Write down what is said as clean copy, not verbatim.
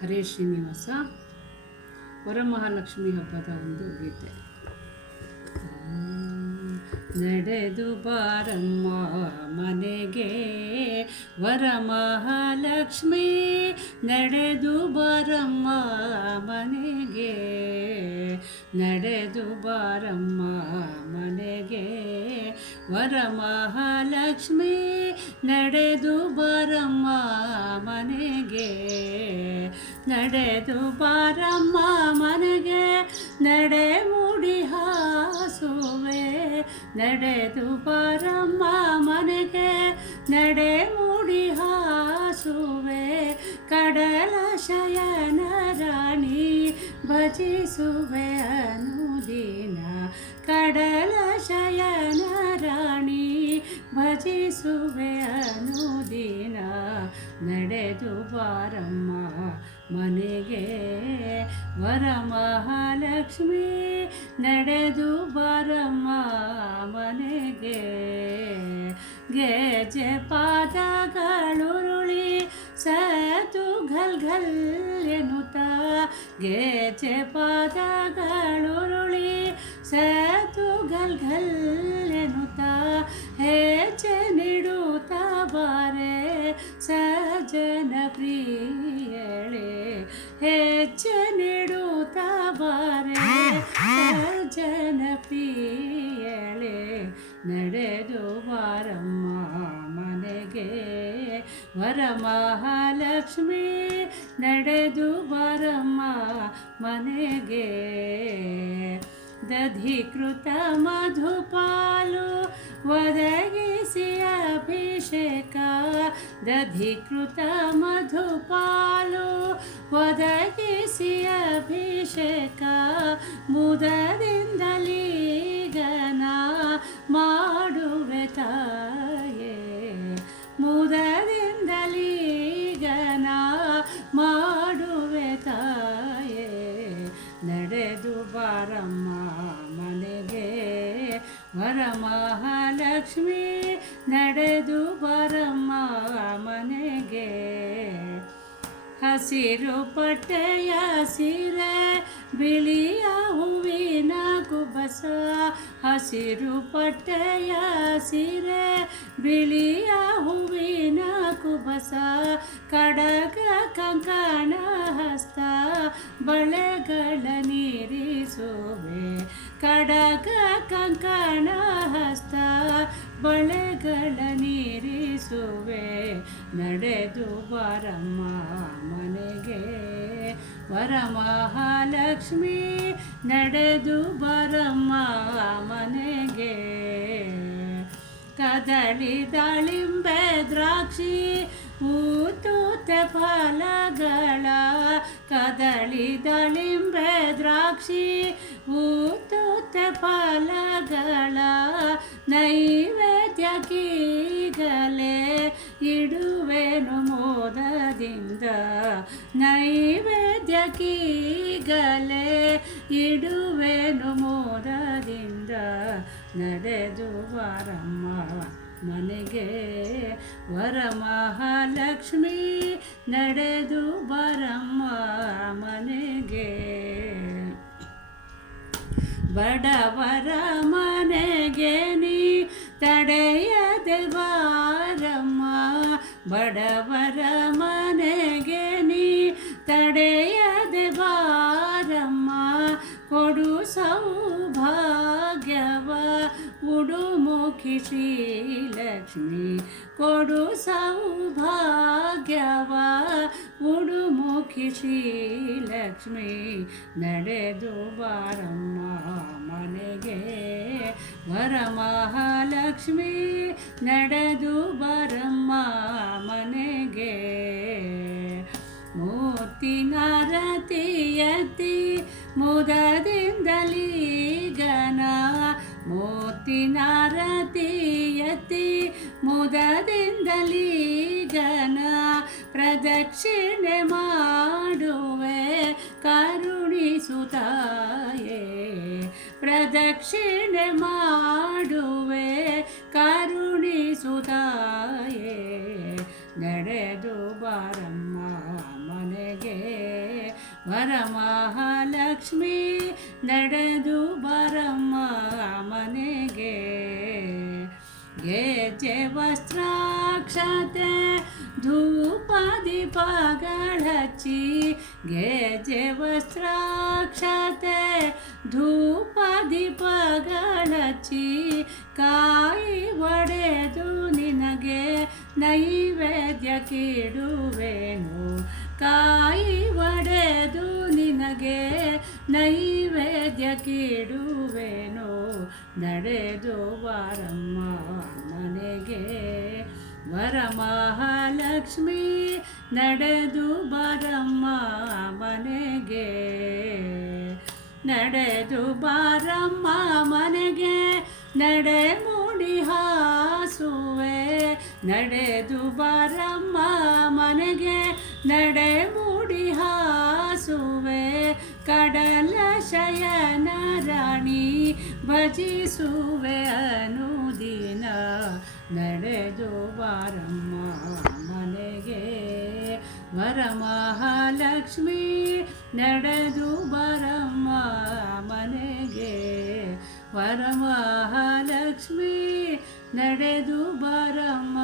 ಹರೇ ಶ್ರೀನಿವಾಸ. ವರಮಹಾಲಕ್ಷ್ಮಿ ಹಬ್ಬದ ಒಂದು ಗೀತೆ. ನಡೆದು ಬಾರಮ್ಮ ಮನೆಗೆ ವರಮಹಾಲಕ್ಷ್ಮಿ, ನಡೆದು ಬಾರಮ್ಮ ಮನೆಗೆ, ನಡೆದು ಬಾರಮ್ಮ ಮನೆಗೆ ವರಮಹಾಲಕ್ಷ್ಮಿ, ನಡೆದು ಬಾರಮ್ಮ ಮನೆಗೆ, ನಡೆದು ಬಾರಮ್ಮ ಮನೆಗೆ, ನಡೆ ಮುಡಿ ಹಾಸುವೆ, ನಡೆದು ಬಾರಮ್ಮ ಮನೆಗೆ, ನಡೆ ಮುಡಿ ಹಾಸುವೆ, ಕಡಲ ಶಯನ ರಾಣಿ ಭಜಿಸುವೆ ಅನುದಿನ, ಕಡಲ ಶಯನ ರಾಣಿ ಭಜಿಸುವೆ ಅನುದಿನ, ನಡೆದು ಬಾರಮ್ಮ ಮನೆಗೆ ವರಮಹಾಲಕ್ಷ್ಮಿ, ನಡೆದು ಬಾರಮ್ಮ ಮನೆಗೆ. ಗೆಜೆ ಪಾದಗಳುರುಳಿ ಸತು ಘಲ್ ಘಲ್ ಎನ್ನುತ್ತ, ಗೆಜೆ ಪಾದಗಳುರುಳಿ ಸತು ಘಲ್ ಘಲ್ ಎನ್ನುತ್ತ, ಹೆಜ್ಜೆ ನೀಡುತ್ತ ಬಾರೆ ಸಜ್ಜನ ಪ್ರಿಯಳೆ, ಹೆಜ್ಜೆ ನೀಡುತ್ತ ಬಾರೆ ಸಜ್ಜನ ಪ್ರಿಯಳೆ, ನಡೆದು ಬಾರಮ್ಮ ಮನೆಗೆ ವರಮಹಾಲಕ್ಷ್ಮಿ, ನಡೆದು ಬಾರಮ್ಮ ಮನೆಗೆ. ದಧಿಕೃತ ಮಧುಪಾಲು ಒದಗಿಸಿ ಅಭಿಷೇಕ, ದಧಿಕೃತ ಮಧುಪಾಲು ಒದಗಿಸಿ ಅಭಿಷೇಕ, ಮುದದಿಂದಲೀ ಗನ ಮಾಡುವೆ ತಾಯೇ, ಮುದದಿಂದಲೀ ಗನ ಮಾಡುವೆ ತಾಯೇ, ನಡೆದು ಬಾರಮ್ಮ ಮನೆಗೆ ವರಮಹಾಲಕ್ಷ್ಮಿ, ನಡೆದು ಬಾರಮ್ಮ ಮನೆಗೆ. ಹಸಿರು ಪಟ್ಟೆಯ ಸೀರೆ ಬಿಳಿಯ ಹೂವಿನ ಕುಬಸ, ಹಸಿರು ಪಟ್ಟೆಯ ಸೀರೆ ಬಿಳಿಯ ಹೂವಿನ ಕುಬಸ, ಕಡಗ ಕಂಕಣ ಹಸ್ತ ಬಳೆಗಳ ನೀರಿಸುವೆ, ಕಡಗ ಕಂಕಣ ಹಸ್ತ ಬಳೆಗಳ ನೀರಿಸುವೆ, ನಡೆದು ಬಾರಮ್ಮ ಮನೆಗೆ ವರಮಹಾಲಕ್ಷ್ಮಿ, ನಡೆದು ಬಾರಮ್ಮ ಮನೆಗೆ. ಕದಳಿ ದಾಳಿಂಬೆ ದ್ರಾಕ್ಷಿ ಊತೂತೆ ಫಲಗಳ, ಕದಳಿ ದಾಳಿಂಬೆ ದ್ರಾಕ್ಷಿ ಊತೂತೆ ಫಲಗಳ, ನೈವೇದ್ಯಕ್ಕೀಗಲೇ ಇಡುವೆನು ಮೋದದಿಂದ, ನೈವೇದ್ಯಕ್ಕೀಗಲೇ ಇಡುವೆನು ಮೋದದಿಂದ, ನಡೆದು ಬಾರಮ್ಮ ಮನೆಗೆ ವರಮಹಾಲಕ್ಷ್ಮಿ, ನಡೆದು ಬಾರಮ್ಮ ಮನೆಗೆ. ಬಡವರ ಮನೆಗೆ ನೀ ತಡೆಯದೆ ಬಾರಮ್ಮ, ಬಡವರ ಮನೆಗೆ ನೀ ತಡೆಯದೆ ಬಾರಮ್ಮ, ಕೊಡು ಸೌಭಾಗ್ಯವ ಉಡುಮುಖಿ ಶ್ರೀಲಕ್ಷ್ಮಿ, ಕೊಡು ಸೌಭಾಗ್ಯವ ಉಡುಮುಖಿ ಶ್ರೀಲಕ್ಷ್ಮಿ, ನಡೆದು ಬಾರಮ್ಮ ಮನೆಗೆ ವರಮಹಾಲಕ್ಷ್ಮಿ, ನಡೆದು ಬಾರಮ್ಮ ಮನೆಗೆ. ಮೂರ್ತಿನಾರತಿ ಎತ್ತಿ ಮುದದಿಂದಲೀ ಗನ, ಮೂರ್ತಿನಾರತಿ ಎತ್ತಿ ಮುದದಿಂದಲೀ ಗನ, ಪ್ರದಕ್ಷಿಣೆ ಮಾಡುವೆ ಕರುಣಿಸುತ್ತಾಯೇ, ಪ್ರದಕ್ಷಿಣೆ ಮಾಡುವೆ ಕರುಣಿಸುತ್ತಾಯೇ, ನಡೆದು ಬಾರಮ್ಮ ಮನೆಗೆ ವರಮಹಾಲಕ್ಷ್ಮಿ ನಡೆದು ಬರಮ್ಮ ಮನೆಗೆ. ಗೆಜ್ಜೆ ವಸ್ತ್ರಾಕ್ಷತೆ ಧೂಪ ದೀಪಗಳಚ್ಚಿ, ಗೆಜ್ಜೆ ವಸ್ತ್ರಾಕ್ಷತೆ ಧೂಪ ದೀಪಗಳಚ್ಚಿ, ಕಾಯಿ ಒಡೆದು ನಿನಗೆ ನೈವೇದ್ಯಕ್ಕಿಡುವೆನು. ಕಾಯಿ ಒಡೆದು ನಿನಗೆ ನೈವೇದ್ಯಕ್ಕಿಡುವೆನು. ನಡೆದು ಬಾರಮ್ಮ ಮನೆಗೆ. ವರಮಹಾಲಕ್ಷ್ಮಿ ನಡೆದು ಬಾರಮ್ಮ ಮನೆಗೆ. ನಡೆದು ಬಾರಮ್ಮ ಮನೆಗೆ ನಡೆ ಮುಡಿ ಹಾಸುವೆ. ನಡೆದು ಬಾರಮ್ಮ ಮನೆಗೆ ನಡೆ ಮುಡಿ ಹಾಸುವೆ. ಕಡಲ ಶಯನ ರಾಣಿ ಭಜಿಸುವೆ ಅನುದಿನ. ನಡೆದು ಬಾರಮ್ಮ ಮನೆಗೆ. ವರಮಹಾಲಕ್ಷ್ಮಿ ನಡೆದು ಬಾರಮ್ಮ ಮನೆಗೆ. ವರಮಹಾಲಕ್ಷ್ಮಿ ನಡೆದು ಬಾರಮ್ಮ